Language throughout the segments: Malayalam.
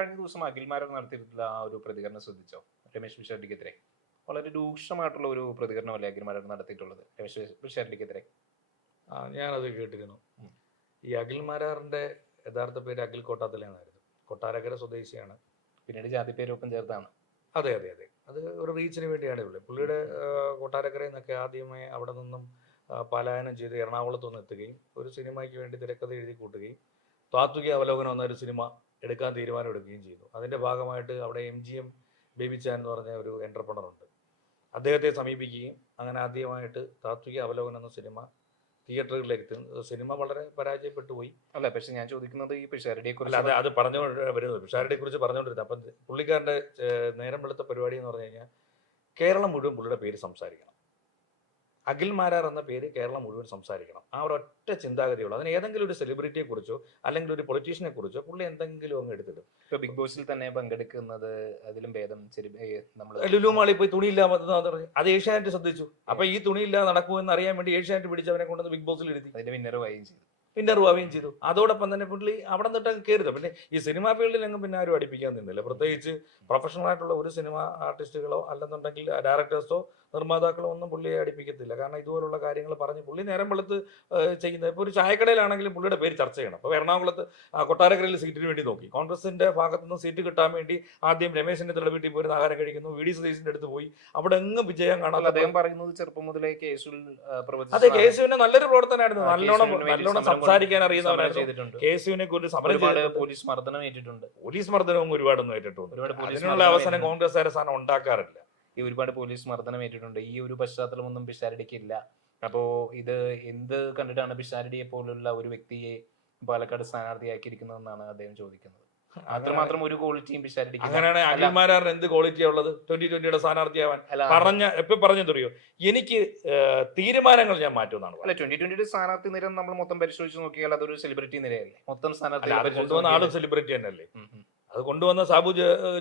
കഴിഞ്ഞ ദിവസം അഖിൽമാരൊക്കെ നടത്തിയിട്ടുള്ള ആ ഒരു പ്രതികരണം ശ്രദ്ധിച്ചോ? രമേശ് പിഷാരടിക്കെതിരെ വളരെ രൂക്ഷമായിട്ടുള്ള ഒരു പ്രതികരണമല്ലേ അഖിൽമാരൊക്കെ നടത്തിയിട്ടുള്ളത് രമേശ് പിഷാരടിക്കെതിരെ? ഞാനത് കേട്ടിരുന്നു. ഉം. ഈ അഖിൽ മാരാറിന്റെ യഥാർത്ഥ പേര് അഖിൽ കോട്ടാത്തലയായിരുന്നു. കൊട്ടാരക്കര സ്വദേശിയാണ്. പിന്നീട് ജാതി പേരൊപ്പം ചേർത്താണ്. അതെ അതെ അതെ, അത് ഒരു റീച്ചിന് വേണ്ടിയാണ് ഉള്ളത്. പുള്ളിയുടെ കൊട്ടാരക്കരയിൽ നിന്നൊക്കെ ആദ്യമേ അവിടെ നിന്നും പലായനം ചെയ്ത് എറണാകുളത്ത് നിന്ന് എത്തുകയും ഒരു സിനിമയ്ക്ക് വേണ്ടി തിരക്കഥ എഴുതി കൂട്ടുകയും താത്വിക അവലോകനം എന്ന ഒരു സിനിമ എടുക്കാൻ തീരുമാനമെടുക്കുകയും ചെയ്തു. അതിന്റെ ഭാഗമായിട്ട് അവിടെ MGM ബേബിച്ചാൻ എന്ന് പറഞ്ഞ ഒരു എന്റർപ്രണർ ഉണ്ട്. അദ്ദേഹത്തെ സമീപിക്കുകയും അങ്ങനെ ആദ്യമായിട്ട് താത്വിക അവലോകനം എന്ന സിനിമ തിയേറ്ററുകളിലേക്ക് എത്തുന്നു. സിനിമ വളരെ പരാജയപ്പെട്ടു പോയി. അല്ല, പക്ഷെ ഞാൻ ചോദിക്കുന്നത് ഈ പിഷാരടിയെ അല്ല, കുറിച്ച്. അത് പറഞ്ഞുകൊണ്ട് വരുന്നത് പിഷാരടിയെ കുറിച്ച് പറഞ്ഞുകൊണ്ടിരുന്നത്. അപ്പം പുള്ളിക്കാരൻ്റെ നേരം വെളുത്ത പരിപാടി എന്ന് പറഞ്ഞു കഴിഞ്ഞാൽ കേരളം മുഴുവൻ പുള്ളിയുടെ പേര് സംസാരിക്കണം. അഖിൽ മാരാർ എന്ന പേര് കേരളം മുഴുവൻ സംസാരിക്കണം. ആ ഒരൊറ്റ ചിന്താഗതിയുള്ളൂ. അതിന് ഏതെങ്കിലും ഒരു സെലിബ്രിറ്റിയെ കുറിച്ചോ അല്ലെങ്കിൽ ഒരു പൊളിറ്റീഷ്യനെ കുറിച്ചോ പുള്ളി എന്തെങ്കിലും അങ്ങ് എടുത്തിടും. ഇപ്പൊ ബിഗ് ബോസിൽ തന്നെ പങ്കെടുക്കുന്നത് അതിലും ഭേദം നമ്മൾ ലുലു മാളിൽ പോയി തുണിയില്ലാതെ അത് ഏഷ്യാനെറ്റ് ശ്രദ്ധിച്ചു. അപ്പൊ ഈ തുണിയില്ലാതെ നടക്കുമെന്ന് അറിയാൻ വേണ്ടി ഏഷ്യാനെറ്റ് പിടിച്ചവനെ കൊണ്ടുവന്ന് ബിഗ് ബോസിൽ ഇരുത്തി അതിന്റെ വിന്നറുമായും ചെയ്തു. പിന്നറുവാവുകയും ചെയ്തു. അതോടൊപ്പം തന്നെ പുള്ളി അവിടെ നിന്നിട്ട് കയറുത്. പിന്നെ ഈ സിനിമാ ഫീൽഡിൽ എങ്ങും പിന്നെ ആരും അടിപ്പിക്കാൻ നിന്നില്ല. പ്രത്യേകിച്ച് പ്രൊഫഷണൽ ആയിട്ടുള്ള ഒരു സിനിമ ആർട്ടിസ്റ്റുകളോ അല്ലെന്നുണ്ടെങ്കിൽ ഡയറക്ടേഴ്സോ നിർമ്മാതാക്കളോ ഒന്നും പുള്ളിയെ അടിപ്പിക്കത്തില്ല. കാരണം ഇതുപോലുള്ള കാര്യങ്ങൾ പറഞ്ഞ് പുള്ളി നേരം വെളുത്ത് ചെയ്യുന്നത്. ഇപ്പോൾ ഒരു ചായക്കടയിലാണെങ്കിലും പുള്ളിയുടെ പേര് ചർച്ച ചെയ്യണം. അപ്പോൾ എറണാകുളത്ത് കൊട്ടാരക്കരയിൽ സീറ്റിന് വേണ്ടി നോക്കി. കോൺഗ്രസിന്റെ ഭാഗത്തു നിന്ന് സീറ്റ് കിട്ടാൻ വേണ്ടി ആദ്യം രമേശ് ചെന്നിത്തല വീട്ടിൽ പോയി ആഹാരം കഴിക്കുന്നു. VD സതീശിന്റെ അടുത്ത് പോയി. അവിടെ എങ്ങും വിജയം കാണാൻ. അദ്ദേഹം പറയുന്നത് ചെറുപ്പം മുതലേ കേസുവിൽ അതെ, കേസുവിന്റെ നല്ലൊരു പ്രവർത്തനമായിരുന്നു. നല്ലോണം സംസാരിക്കാൻ അറിയുന്നവരായിരുന്നു. കേസുവിനെ കുറിച്ച് ഒരുപാട് പോലീസ് മർദ്ദനം ഏറ്റിട്ടുണ്ട്. പോലീസ് മർദ്ദനവും ഒരുപാടൊന്നും ഏറ്റിട്ടുണ്ട്. അതിനുള്ള അവസരം കോൺഗ്രസ്സുകാരെ സാധനം ഉണ്ടാക്കാറില്ല. ഈ ഒരുപാട് പോലീസ് മർദ്ദനം ഏറ്റിട്ടുണ്ട്. ഈ ഒരു പശ്ചാത്തലമൊന്നും പിഷാരടിക്ക് ഇല്ല. അപ്പോ ഇത് എന്ത് കണ്ടിട്ടാണ് പിഷാരടിയെ പോലുള്ള ഒരു വ്യക്തിയെ പാലക്കാട് സ്ഥാനാർത്ഥിയാക്കിയിരിക്കുന്നതെന്നാണ് അദ്ദേഹം ചോദിക്കുന്നത്. അത്രമാത്രം ഒരു ക്വാളിറ്റിയും പിഷാരടിക്ക്. അങ്ങനെയാണ് അഖിൽമാരാറിന് എന്ത് ക്വാളിറ്റിയാ ഉള്ളത് 2020 സ്ഥാനാർത്ഥിയാവാൻ? പറഞ്ഞോ, എനിക്ക് തീരുമാനങ്ങൾ ഞാൻ മാറ്റുമെന്നാണ്. അല്ല, 2020 സ്ഥാനാർത്ഥി നിര നമ്മൾ മൊത്തം പരിശോധിച്ച് നോക്കിയാൽ അതൊരു സെലിബ്രിറ്റി നിരയല്ലേ? മൊത്തം സ്ഥാനാർത്ഥി കൊണ്ടുവന്ന ആളും സെലിബ്രിറ്റി തന്നെയല്ലേ? അത് കൊണ്ടുവന്ന സാബു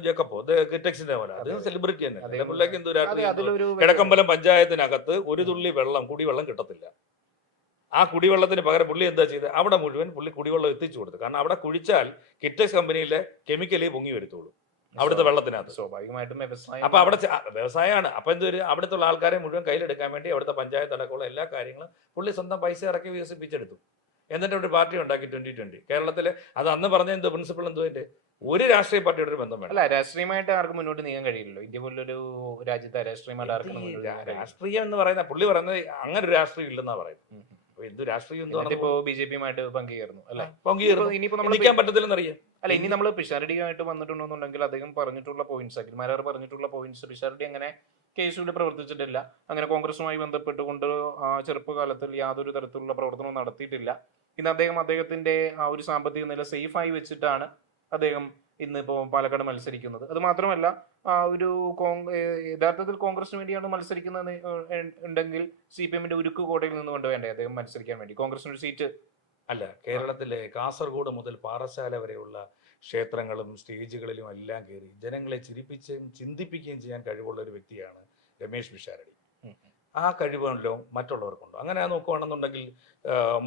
ജേക്കബോ കിറ്റക്സിന്റെ പോലെ അത് സെലിബ്രിറ്റി തന്നെ. അതേപോലേക്ക് എന്തോ കിഴക്കമ്പലം പഞ്ചായത്തിനകത്ത് ഒരു തുള്ളി വെള്ളം കുടിവെള്ളം കിട്ടത്തില്ല. ആ കുടിവെള്ളത്തിന് പകരം പുള്ളി എന്താ ചെയ്തത്? അവിടെ മുഴുവൻ പുള്ളി കുടിവെള്ളം എത്തിച്ചു കൊടുത്തു. കാരണം അവിടെ കുഴിച്ചാൽ കിറ്റക്സ് കമ്പനിയിലെ കെമിക്കലി പൊങ്ങി വരുത്തുള്ളൂ അവിടുത്തെ വെള്ളത്തിനകത്ത്. സ്വാഭാവികമായിട്ടും അപ്പൊ അവിടെ വ്യവസായമാണ്. അപ്പൊ എന്തൊരു അവിടുത്തെ ആൾക്കാരെ മുഴുവൻ കയ്യിലെടുക്കാൻ വേണ്ടി അവിടുത്തെ പഞ്ചായത്ത് അടക്കമുള്ള എല്ലാ കാര്യങ്ങളും പുള്ളി സ്വന്തം പൈസ ഇറക്കി വികസിപ്പിച്ചെടുത്തു. എന്നിട്ട് ഒരു പാർട്ടി ഉണ്ടാക്കി 2020 കേരളത്തില്. അത് അന്ന് പറഞ്ഞ എന്തോ പ്രിൻസിപ്പൾ എന്തോ ഒരു രാഷ്ട്രീയ പാർട്ടിയുടെ ഒരു ബന്ധം വേണം. അല്ല, രാഷ്ട്രീയമായിട്ട് ആർക്കും മുന്നോട്ട് നീങ്ങാൻ കഴിയില്ലല്ലോ. ഇന്ത്യ പോലൊരു രാജ്യത്ത് രാഷ്ട്രീയമായിട്ട് ആർക്കും രാഷ്ട്രീയം എന്ന് പറയുന്ന പുള്ളി പറയുന്നത് അങ്ങനെ ഒരു രാഷ്ട്രീയം ഇല്ലെന്നാ പറയുന്നത്. എന്ത് രാഷ്ട്രീയം ഇപ്പോ BJP-യുമായിട്ട് പങ്കുചേർന്നു അല്ലെ? ഇനിയിപ്പോ നമ്മൾ പറ്റത്തില്ലെന്നറിയാം. അല്ല, ഇനി നമ്മൾ പിഷാരടിയുമായിട്ട് വന്നിട്ടുണ്ടോന്നുണ്ടെങ്കിൽ അദ്ദേഹം പറഞ്ഞിട്ടുള്ള പോയിന്റ്സ്, അഖിൽമാരാർ പറഞ്ഞിട്ടുള്ള പോയിന്റ്സ്, പിഷാരടി അങ്ങനെ കേസുകളിൽ പ്രവർത്തിച്ചിട്ടില്ല. അങ്ങനെ കോൺഗ്രസുമായി ബന്ധപ്പെട്ടുകൊണ്ട് ചെറുപ്പകാലത്തിൽ യാതൊരു തരത്തിലുള്ള പ്രവർത്തനവും നടത്തിയിട്ടില്ല. ഇന്ന് അദ്ദേഹത്തിന്റെ ആ ഒരു സാമ്പത്തിക നില സേഫായി വെച്ചിട്ടാണ് അദ്ദേഹം ഇന്നിപ്പോ പാലക്കാട് മത്സരിക്കുന്നത്. അത് മാത്രമല്ല, ഒരു യഥാർത്ഥത്തിൽ കോൺഗ്രസിന് വേണ്ടിയാണ് മത്സരിക്കുന്നത് ഉണ്ടെങ്കിൽ CPM-ന്റെ ഉരുക്ക് കോട്ടയിൽ നിന്നുകൊണ്ട് വേണ്ടേ അദ്ദേഹം മത്സരിക്കാൻ വേണ്ടി? കോൺഗ്രസിന് ഒരു സീറ്റ് അല്ല, കേരളത്തിലെ കാസർഗോഡ് മുതൽ പാറശാല വരെയുള്ള ക്ഷേത്രങ്ങളും സ്റ്റേജുകളിലും എല്ലാം കയറി ജനങ്ങളെ ചിരിപ്പിക്കുകയും ചിന്തിപ്പിക്കുകയും ചെയ്യാൻ കഴിവുള്ള ഒരു വ്യക്തിയാണ് രമേശ് പിഷാരടി. ആ കഴിവുകളോ മറ്റുള്ളവർക്കുണ്ടോ? അങ്ങനെ നോക്കുകയാണെന്നുണ്ടെങ്കിൽ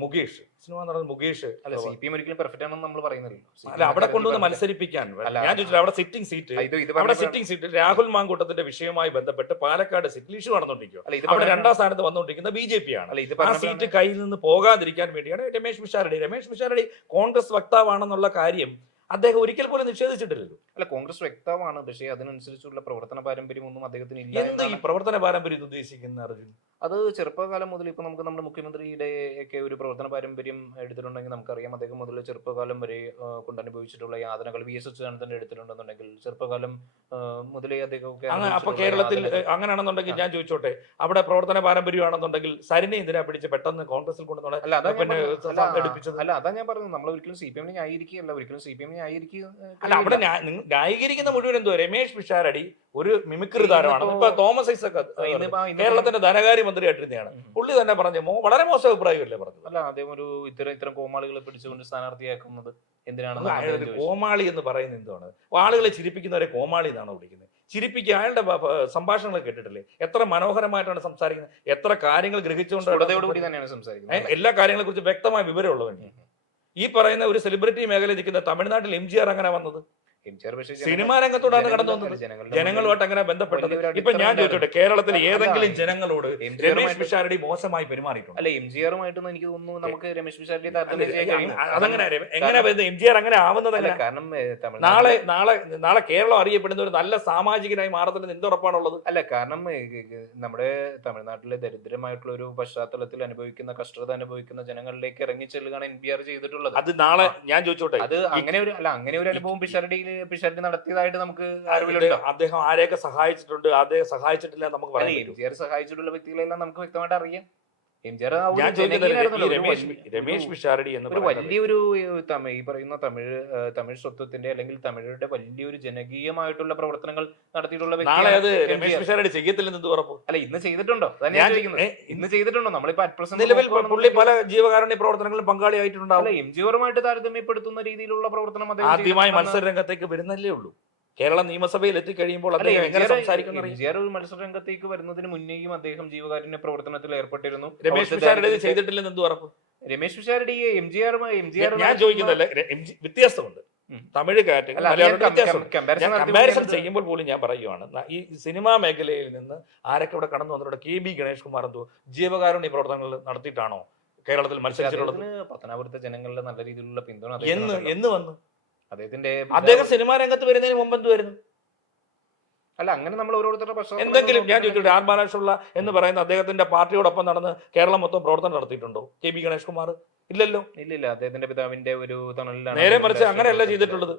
മുകേഷ്, സിനിമ നടന്ന മുകേഷ്, അല്ല CPM ഒരിക്കലും പെർഫെക്റ്റ് ആണെന്ന് നമ്മൾ പറയുന്നില്ലല്ലോ. അല്ല, അവിടെ കൊണ്ടുവന്ന് മത്സരിപ്പിക്കാൻ ഞാൻ ചോദിച്ചില്ല. അവിടെ സിറ്റിംഗ് സീറ്റ് രാഹുൽ മാങ്കൂട്ടത്തിന്റെ വിഷയവുമായി ബന്ധപ്പെട്ട് പാലക്കാട് സീറ്റിൽ ഇഷ്യൂ നടന്നുകൊണ്ടിരിക്കുക. അവിടെ 2ാം സ്ഥാനത്ത് വന്നുകൊണ്ടിരിക്കുന്ന BJP ആണ്. ആ സീറ്റ് കയ്യിൽ നിന്ന് പോകാതിരിക്കാൻ വേണ്ടിയാണ് രമേശ് പിഷാരടി കോൺഗ്രസ് വക്താവാണെന്നുള്ള കാര്യം അദ്ദേഹം ഒരിക്കൽ പോലും നിഷേധിച്ചിട്ടില്ലല്ലോ. അല്ല, കോൺഗ്രസ് വ്യക്തമാണ്, പക്ഷേ അതിനനുസരിച്ചുള്ള പ്രവർത്തന പാരമ്പര്യം ഒന്നും അദ്ദേഹത്തിന് ഇല്ല. എന്ത് ഈ പ്രവർത്തന പാരമ്പര്യം ഉദ്ദേശിക്കുന്ന അർജുൻ? അത് ചെറുപ്പകാലം മുതൽ ഇപ്പൊ നമുക്ക് നമ്മുടെ മുഖ്യമന്ത്രിയുടെ ഒക്കെ ഒരു പ്രവർത്തന പാരമ്പര്യം എടുത്തിട്ടുണ്ടെങ്കിൽ നമുക്കറിയാം. അദ്ദേഹം മുതൽ ചെറുപ്പകാലം വരെ കൊണ്ടനുഭവിച്ചിട്ടുള്ള യാതനകൾ VS അച്യുതാനന്ദന്റെ എടുത്തിട്ടുണ്ടെന്നുണ്ടെങ്കിൽ ചെറുപ്പകാലം മുതലേ അദ്ദേഹമൊക്കെ. അപ്പൊ കേരളത്തിൽ അങ്ങനെയാണെന്നുണ്ടെങ്കിൽ ഞാൻ ചോദിച്ചോട്ടെ, അവിടെ പ്രവർത്തന പാരമ്പര്യമാണെന്നുണ്ടെങ്കിൽ സരിനെ എന്തിനാ പിടിച്ച് പെട്ടെന്ന് കോൺഗ്രസിൽ കൊണ്ടുവന്ന? അല്ല, അതാ ഞാൻ പറഞ്ഞത്. നമ്മൾ ഒരിക്കലും CPM-നെ ന്യായീകരിക്കുകയല്ല, ഒരിക്കലും CPM-നെ അല്ല, അവിടെ ന്യായീകരിക്കുന്ന മുഴുവൻ എന്തോ രമേശ് പിഷാരടി ഒരു മിമിക്രി താരമാണ്. ഇപ്പൊ തോമസ് ഐസക് കേരളത്തിന്റെ ധനകാര്യമന്ത്രിയായിട്ടിരുന്നതാണ്. പുള്ളി തന്നെ പറഞ്ഞു വളരെ മോശം അഭിപ്രായമല്ലേ പറഞ്ഞത്? അല്ല, അദ്ദേഹം ഒരു ഇത്തരം കോമാളികളെ പിടിച്ചുകൊണ്ട് സ്ഥാനാർത്ഥിയാക്കുന്നത് എന്തിനാണ്? കോമാളി എന്ന് പറയുന്നത് എന്താണ്? ആളുകളെ ചിരിപ്പിക്കുന്നവരെ കോമാളി എന്നാണോ വിളിക്കുന്നത്? ചിരിപ്പിക്കുക. അയാളുടെ സംഭാഷണങ്ങൾ കേട്ടിട്ടില്ലേ? എത്ര മനോഹരമായിട്ടാണ് സംസാരിക്കുന്നത്, എത്ര കാര്യങ്ങൾ ഗ്രഹിച്ചുകൊണ്ട് സംസാരിക്കുന്നത്. എല്ലാ കാര്യങ്ങളെ കുറിച്ച് വ്യക്തമായ വിവരമുള്ളവൻ. ഈ പറയുന്ന ഒരു സെലിബ്രിറ്റി മേഖലയിൽ നിൽക്കുന്ന തമിഴ്നാട്ടിൽ MGR അങ്ങനെ വന്നത് എംജിആർ പക്ഷേ സിനിമാ രംഗത്തോടാണ് കടന്നു വന്നത്. ജനങ്ങളുമായിട്ട് അങ്ങനെ ബന്ധപ്പെട്ടത്. ഇപ്പൊ ഞാൻ ചോദിച്ചോട്ടെ, കേരളത്തിൽ ഏതെങ്കിലും ജനങ്ങളോട് രമേശ് പിഷാരടി മോശമായി പെരുമാറിയിട്ടുണ്ട്? അല്ല, എംജിആറുമായിട്ടൊന്നും എനിക്ക് തോന്നുന്നു നമുക്ക് രമേശ് പിഷാരടി താരതമ്യം ചെയ്യാൻ കഴിയും. അതങ്ങനെ എങ്ങനെ എംജിആർ അങ്ങനെ ആവുന്നത്? കാരണം നാളെ കേരളം അറിയപ്പെടുന്ന ഒരു നല്ല സാമാജികനായി മാറുന്നതിന് എന്തുറപ്പാണുള്ളത്? അല്ല, കാരണം നമ്മുടെ തമിഴ്നാട്ടിലെ ദരിദ്രമായിട്ടുള്ള ഒരു പശ്ചാത്തലത്തിൽ അനുഭവിക്കുന്ന കഷ്ടത അനുഭവിക്കുന്ന ജനങ്ങളിലേക്ക് ഇറങ്ങി ചെല്ലുകയാണ് NBR ചെയ്തിട്ടുള്ളത്. അത് നാളെ ഞാൻ ചോദിച്ചോട്ടെ, അത് അങ്ങനെ ഒരു അനുഭവം പിഷാരടി നടത്തിയതായിട്ട് നമുക്ക് അറിവിലുണ്ടോ? അദ്ദേഹം ആരെയൊക്കെ സഹായിച്ചിട്ടുണ്ട്, അദ്ദേഹം സഹായിച്ചിട്ടില്ല നമുക്ക് പറയാം. എംജിആർ സഹായിച്ചിട്ടുള്ള വ്യക്തികളെല്ലാം നമുക്ക് വ്യക്തമായിട്ട് അറിയാം. എംജിആർ രമേശ് പിഷാരടി എന്ന് വലിയൊരു ഈ പറയുന്ന തമിഴ് സ്വത്വത്തിന്റെ അല്ലെങ്കിൽ തമിഴരുടെ വലിയൊരു ജനകീയമായിട്ടുള്ള പ്രവർത്തനങ്ങൾ നടത്തിയിട്ടുള്ള രമേശ് പിഷാരടി ചെയ്യത്തില്ലെന്ന് ഉറപ്പ്? അല്ല, ഇന്ന് ചെയ്തിട്ടുണ്ടോ? ഇന്ന് ചെയ്തിട്ടുണ്ടോ? നമ്മളിപ്പോ നിലവിൽ പുള്ളി പല ജീവകാരുണ്യ പ്രവർത്തനങ്ങളിൽ പങ്കാളിയായിട്ടുണ്ടാവും. എംജിആറുമായിട്ട് താരതമ്യപ്പെടുത്തുന്ന രീതിയിലുള്ള പ്രവർത്തനം ആദ്യമായി മത്സര രംഗത്തേക്ക് വരുന്നല്ലേ ഉള്ളൂ. കേരള നിയമസഭയിൽ എത്തിക്കഴിയുമ്പോൾ എംജിആർ ഒരു മത്സരരംഗത്തേക്ക് വരുന്നതിന് മുന്നേയും അദ്ദേഹം ജീവകാരുണ്യ പ്രവർത്തനത്തിൽ ഏർപ്പെട്ടിരുന്നു. രമേശ് പിഷാരടി ചെയ്തിട്ടില്ലെന്ന് എന്ത് ഉറപ്പ്? രമേശ് പിഷാരടി എംജിആർ ഞാൻ ചോദിക്കുന്നതല്ല, വ്യത്യാസമുണ്ട്. തമിഴ് കമ്പാരിസൺ ചെയ്യുമ്പോൾ പോലും ഞാൻ പറയുവാണ്, ഈ സിനിമാ മേഖലയിൽ നിന്ന് ആരൊക്കെ ഇവിടെ കടന്നു വന്നിട്ടുണ്ട്? KB ഗണേഷ് കുമാർ എന്തോ ജീവകാരുണ്യ പ്രവർത്തനങ്ങൾ നടത്തിയിട്ടാണോ കേരളത്തിൽ മത്സരിച്ചിട്ടുള്ളത്? പത്തനാപുരത്തെ ജനങ്ങളുടെ നല്ല രീതിയിലുള്ള പിന്തുണ എന്ന് വന്നു അദ്ദേഹം സിനിമാ രംഗത്ത് വരുന്നതിന് മുമ്പ് എന്തുവായിരുന്നു? അല്ല, അങ്ങനെ നമ്മൾ ഓരോരുത്തരുടെ എന്തെങ്കിലും ഞാൻ ചോദിക്കട്ടെ, ആർ ബാലകൃഷ്ണ എന്ന് പറയുന്ന അദ്ദേഹത്തിന്റെ പാർട്ടിയോടൊപ്പം നടന്ന് കേരളം മൊത്തം പ്രവർത്തനം നടത്തിയിട്ടുണ്ടോ KB ഗണേഷ് കുമാർ? ഇല്ലല്ലോ. ഇല്ലില്ല, അദ്ദേഹത്തിന്റെ പിതാവിന്റെ ഒരു തണലിലാണ്. നേരെ മറിച്ച് അങ്ങനെയല്ല ചെയ്തിട്ടുള്ളത്.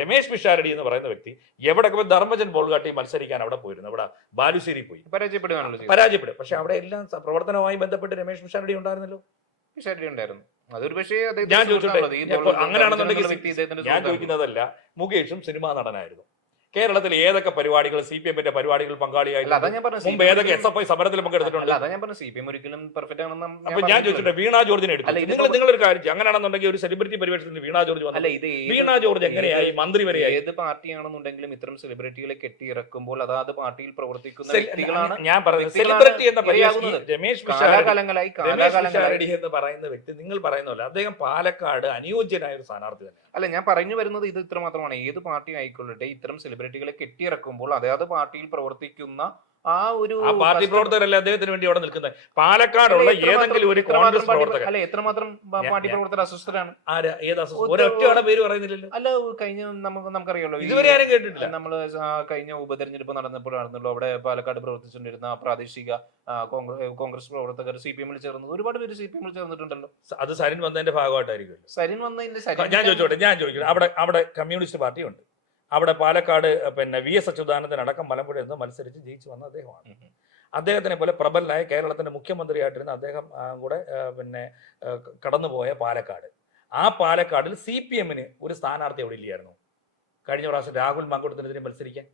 രമേശ് പിഷാരടി എന്ന് പറയുന്ന വ്യക്തി എവിടെയൊക്കെ ധർമ്മജൻ ബോൾഗാട്ടി മത്സരിക്കാൻ അവിടെ പോയിരുന്നു, അവിടെ ബാലുശ്ശേരി പോയി പരാജയപ്പെടും. പക്ഷെ അവിടെ എല്ലാം പ്രവർത്തനവുമായി ബന്ധപ്പെട്ട് രമേശ് പിഷാരടി ഉണ്ടായിരുന്നല്ലോ. പിഷാരടി ഉണ്ടായിരുന്നു. അതൊരു പക്ഷേ ഞാൻ ചോദിച്ചോട്ടെ, അങ്ങനെയാണെന്നുണ്ടെങ്കിൽ ഞാൻ ചോദിക്കുന്നതല്ല, മുകേഷും സിനിമാ നടനായിരുന്നു. കേരളത്തിൽ ഏതൊക്കെ പരിപാടികൾ CPM-ന്റെ പരിപാടികൾ പങ്കാളിയായിട്ടുണ്ട്? മുമ്പ് ഏതൊക്കെ SFI സമരത്തിൽ പങ്കെടുത്തിട്ടുണ്ട്? അപ്പൊ ഞാൻ ചോദിച്ചിട്ട് വീണ ജോർജിനെ എടുത്തു. നിങ്ങളൊരു കാര്യം, അങ്ങനെയാണെന്നുണ്ടെങ്കിൽ ഒരു സെലിബ്രിറ്റി പരിവേഷത്തിന് വീണ ജോർജ് വന്നു. വീണ ജോർജ് എങ്ങനെയായി മന്ത്രി വരെ? ഏത് പാർട്ടിയാണെന്നുണ്ടെങ്കിലും ഇത്തരം സെലിബ്രിറ്റികളെ കെട്ടിയിറക്കുമ്പോൾ അതാത് പാർട്ടിയിൽ പ്രവർത്തിക്കുന്ന വ്യക്തികളാണ്. ഞാൻ പറയുന്നത് സെലിബ്രിറ്റി എന്ന രമേശ് പിഷാരടി എന്ന് പറയുന്ന വ്യക്തി, നിങ്ങൾ പറയുന്ന പോലെ അദ്ദേഹം പാലക്കാട് അനുയോജ്യനായ ഒരു സ്ഥാനാർത്ഥി തന്നെ. അല്ല, ഞാൻ പറഞ്ഞു വരുന്നത് ഇത് ഇത്ര മാത്രമാണ്. ഏത് പാർട്ടി ആയിക്കൊള്ളട്ടെ, ഇത്തരം സെലിബ്രിറ്റികളെ കെട്ടിയിറക്കുമ്പോൾ അതായത് പാർട്ടിയിൽ പ്രവർത്തിക്കുന്ന ആ പാർട്ടി പ്രവർത്തകരല്ലേ അദ്ദേഹത്തിന് വേണ്ടി അവിടെ നിൽക്കുന്നത്? പാലക്കാടുള്ള ഏതെങ്കിലും ഒരു കോൺഗ്രസ് പ്രവർത്തകർ അല്ല, എത്രമാത്രം പാർട്ടി പ്രവർത്തകർ അസ്വസ്ഥരാണ്? ഒരൊറ്റയുടെ പേര് പറയുന്നില്ലല്ലോ. അല്ല, കഴിഞ്ഞ നമുക്കറിയാലോ, ഇതുവരെ ആരും കേട്ടിട്ടില്ല. നമ്മള് കഴിഞ്ഞ ഉപതെരഞ്ഞെടുപ്പ് നടന്നപ്പോഴാണല്ലോ അവിടെ പാലക്കാട് പ്രവർത്തിച്ചുകൊണ്ടിരുന്ന പ്രാദേശിക കോൺഗ്രസ് പ്രവർത്തകർ CPM-ൽ ചേർന്നത്. ഒരുപാട് പേര് CPM-ൽ ചേർന്നിട്ടുണ്ടല്ലോ. അത് സരിൻ വന്നതിന്റെ ഭാഗമായിട്ടായിരിക്കും. സരിൻ വന്നതിന്റെ ഞാൻ ചോദിച്ചോട്ടെ, അവിടെ കമ്മ്യൂണിസ്റ്റ് പാർട്ടിയുണ്ട്. അവിടെ പാലക്കാട് VS അച്യുതാനന്ദൻ അടക്കം മലമ്പുഴ നിന്ന് മത്സരിച്ച് ജയിച്ചു വന്ന അദ്ദേഹമാണ്. അദ്ദേഹത്തിനെ പോലെ പ്രബലനായ കേരളത്തിന്റെ മുഖ്യമന്ത്രിയായിട്ടിരുന്ന അദ്ദേഹം കൂടെ കടന്നുപോയ പാലക്കാട്, ആ പാലക്കാടിൽ CPM-ന് ഒരു സ്ഥാനാർത്ഥി അവിടെ ഇല്ലായിരുന്നു കഴിഞ്ഞ പ്രാവശ്യം രാഹുൽ മാങ്കൂട്ടത്തിനെതിരെ മത്സരിക്കാൻ.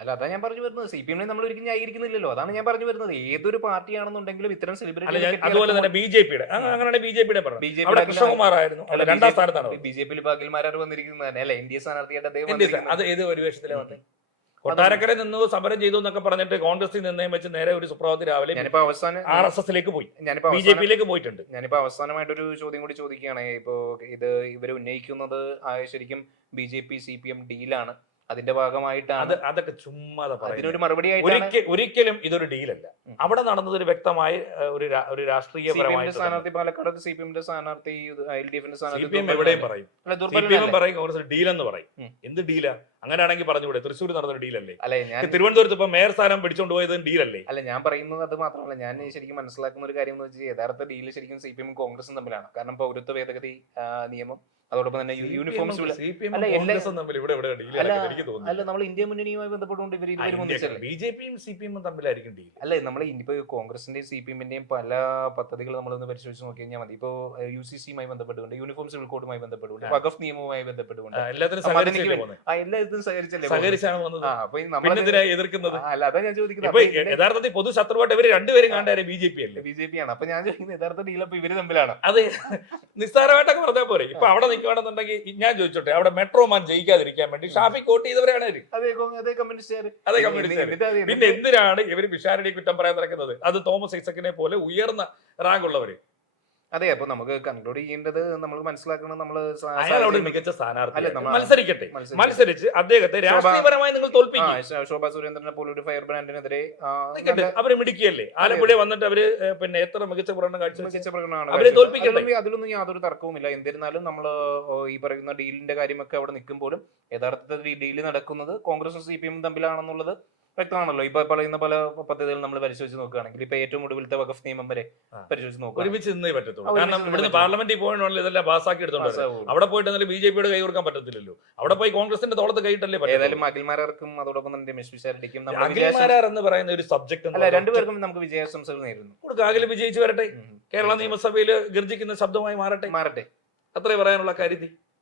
അല്ല, അതാ ഞാൻ പറഞ്ഞു വരുന്നത്. CPM-നെ നമ്മൾ ഒരിക്കലും ന്യായീകരിക്കുന്നില്ലല്ലോ. അതാണ് ഞാൻ പറഞ്ഞു വരുന്നത്. ഏതൊരു പാർട്ടിയാണെന്നുണ്ടെങ്കിലും ഇത്തരം സെലിബ്രിറ്റി, അതുപോലെ തന്നെ BJP-യുടെ അങ്ങനെയാണ് BJP-യുടെ അവിടെ കൃഷ്ണകുമാർ ആയിരുന്നു രണ്ടാം സ്ഥാനത്താണ്. BJP-ൽ അഖിൽമാരാർ വന്നിരിക്കുന്നത് തന്നെ അല്ലെ, NDA സ്ഥാനാർത്ഥിയായിട്ട് അദ്ദേഹം. അത് ഏത് പരിവേഷത്തിലാണ് വന്നത്? കൊട്ടാരക്കര നിന്ന് സമരം ചെയ്തു എന്നൊക്കെ പറഞ്ഞിട്ട് കോൺഗ്രസിൽ നിന്നേം വെച്ച് നേരെ ഒരു സുപ്രഭാതത്തിൽ രാവിലെ RSS-ലേക്ക് പോയി, BJP-യിലേക്ക് പോയിട്ടുണ്ട്. ഞാനിപ്പോ അവസാനമായിട്ടൊരു ചോദ്യം കൂടി ചോദിക്കുകയാണ്. ഇപ്പോ ഇത് ഇവർ ഉന്നയിക്കുന്നത് ശരിക്കും BJP CPM ഡീലാണ്, അതിന്റെ ഭാഗമായിട്ടാണ്. അതൊക്കെ ചുമ്മാ അതിനൊരു മറുപടി ഒരിക്കലും ഇതൊരു ഡീലല്ല. അവിടെ നടന്നത് ഒരു വ്യക്തമായ ഒരു രാഷ്ട്രീയപരമായ സ്ഥാനാർത്ഥി പാലക്കാട് CPM-ന്റെ സ്ഥാനാർത്ഥി LDF-ന്റെ സ്ഥാനാർത്ഥി എവിടെയും പറയും, പറയും കോൺഗ്രസ് ഡീലെന്ന് പറയും. എന്ത് ഡീലാ? അങ്ങനെയാണെങ്കിൽ പറഞ്ഞുകൂടെ തൃശ്ശൂർ നടന്നൊരു ഡീലല്ലേ? തിരുവനന്തപുരത്ത് ഇപ്പൊ മേയർ സ്ഥാനം പിടിച്ചോണ്ട് പോയത് ഡീലല്ലേ? അല്ല, ഞാൻ പറയുന്നത് അത് മാത്രമല്ല. ഞാൻ ശരിക്കും മനസ്സിലാക്കുന്ന ഒരു കാര്യം എന്ന് വെച്ചാൽ യഥാർത്ഥ ഡീല് ശരിക്കും CPM-ഉം കോൺഗ്രസും തമ്മിലാണ്. കാരണം പൗരത്വ ഭേദഗതി നിയമം, അതോടൊപ്പം തന്നെ യൂണിഫോം അല്ല, നമ്മൾ ഇന്ത്യ മുന്നണിയുമായി ബന്ധപ്പെട്ടുകൊണ്ട് BJP-യും CPM-ഉം തമ്മിലായിരിക്കും ഡീൽ. അല്ലെ, നമ്മൾ ഇനിയിപ്പോ കോൺഗ്രസിന്റെയും CPM-ന്റെയും പല പദ്ധതികൾ നമ്മളൊന്ന് പരിശോധിച്ച് നോക്കി കഴിഞ്ഞാൽ മതി. ഇപ്പോ UCC-യുമായി ബന്ധപ്പെട്ടുകൊണ്ട്, യൂണിഫോം സിവിൽ കോഡുമായി ബന്ധപ്പെട്ടുകൊണ്ട്, വഖഫ് നിയമവുമായി ബന്ധപ്പെട്ടുകൊണ്ട് എല്ലാത്തിനും എതിർക്കുന്നത്. അല്ല, അതാ ഞാൻ ചോദിക്കുന്നത്. യഥാർത്ഥത്തിൽ പൊതു ശത്രുവായിട്ട് ഇവര് രണ്ടുപേരും കണ്ടാലും BJP ആണ്. അപ്പൊ ഞാൻ ചോദിക്കുന്നത് യഥാർത്ഥ ഡീൽ അപ്പൊ ഇവര് തമ്മിലാണ്. അത് നിസ്സാരമായിട്ടൊക്കെ പറഞ്ഞാൽ പോരെ. ഇപ്പൊ അവിടെ നിൽക്കുകയാണെന്നുണ്ടെങ്കിൽ ഞാൻ ചോദിച്ചോട്ടെ, അവിടെ മെട്രോമാൻ ജയിക്കാതിരിക്കാൻ വേണ്ടി ഷാഫി വോട്ട് ചെയ്തവരാണ് അതേ കമ്മ്യൂണിസ്റ്റുകാർ. പിന്നെ എന്തിനാണ് ഇവര് പിഷാരടി കുറ്റം പറയാൻ നടക്കുന്നത്? അത് തോമസ് ഐസക്കിനെ പോലെ ഉയർന്ന റാങ്ക് ഉള്ളവര്. അതെ, അപ്പൊ നമുക്ക് കൺക്ലൂഡ് ചെയ്യേണ്ടത് നമ്മൾ മനസ്സിലാക്കണം, നമ്മൾ അയാൾ അവിടെ ഒരു മികച്ച സ്ഥാനാർത്ഥി അല്ല, നമ്മ- മത്സരിക്കട്ടെ, മത്സരിച്ച് അദ്ദേഹത്തെ രാഷ്ട്രീയപരമായി നിങ്ങൾ തോൽപ്പിക്കും. ശോഭാ സുരേന്ദ്രനെ പോലെ ഒരു ഫയർ ബ്രാൻഡിനെതിരെ നിൽക്കട്ടെ, അവര് മിടിക്കുകയല്ലേ, ആലപ്പുഴ വന്നിട്ട് അവര് പിന്നെ എത്ര മികച്ച പ്രകടനം കാഴ്ച മികച്ച പ്രകടനമാണ് അവരെ തോൽപ്പിക്കട്ടെ. അതിലൊന്നും യാതൊരു തർക്കവുമില്ല. എന്നിരുന്നാലും നമ്മൾ ഈ പറയുന്ന ഡീലിന്റെ കാര്യമൊക്കെ അവിടെ നിൽക്കുമ്പോഴും യഥാർത്ഥത്തിൽ ഈ ഡീല് നടക്കുന്നത് കോൺഗ്രസും CPM തമ്മിലാണെന്നുള്ളത് വ്യക്തമാണല്ലോ. ഇപ്പൊ പറയുന്ന പല പദ്ധതികൾ നമ്മൾ പരിശോധിച്ച് നോക്കുകയാണെങ്കിൽ ഇപ്പൊ ഏറ്റവും ഒടുവിലത്തെ വഖഫ് നിയമം വരെ പരിശോധിച്ച് നോക്കുക, ഒരുമിച്ച് നിന്നേ പറ്റത്തുള്ളൂ. ഒരുമിച്ച് കാരണം നിന്നേ ഇവിടുന്ന് പറ്റൂ. പാർലമെന്റിൽ പോകണമെങ്കിൽ ഇതെല്ലാം പാസ്സാക്കി എടുത്തോണ്ട് അവിടെ പോയിട്ട് എന്നാലും BJP കൈ കൊടുക്കാൻ പറ്റത്തില്ലല്ലോ. അവിടെ പോയി കോൺഗ്രസിന്റെ തോളത്ത് കൈയിട്ടല്ലേ ഏതായാലും അഖിൽമാരാർക്കും അതോടൊപ്പം തന്നെ രമേശ് പിഷാരടിക്കും അഖിൽമാരാർ എന്ന് പറയുന്ന ഒരു സബ്ജക്ട് അല്ല, രണ്ടുപേർക്കും നമുക്ക് വിജയാശംസകൾ നേരുന്നു. കൊടുക്കുക. അഖിൽ വിജയിച്ചു വരട്ടെ, കേരള നിയമസഭയിൽ ഗർജിക്കുന്ന ശബ്ദമായി മാറട്ടെ, മാറട്ടെ. അത്രേ പറയാനുള്ള കാര്യത്തിൽ.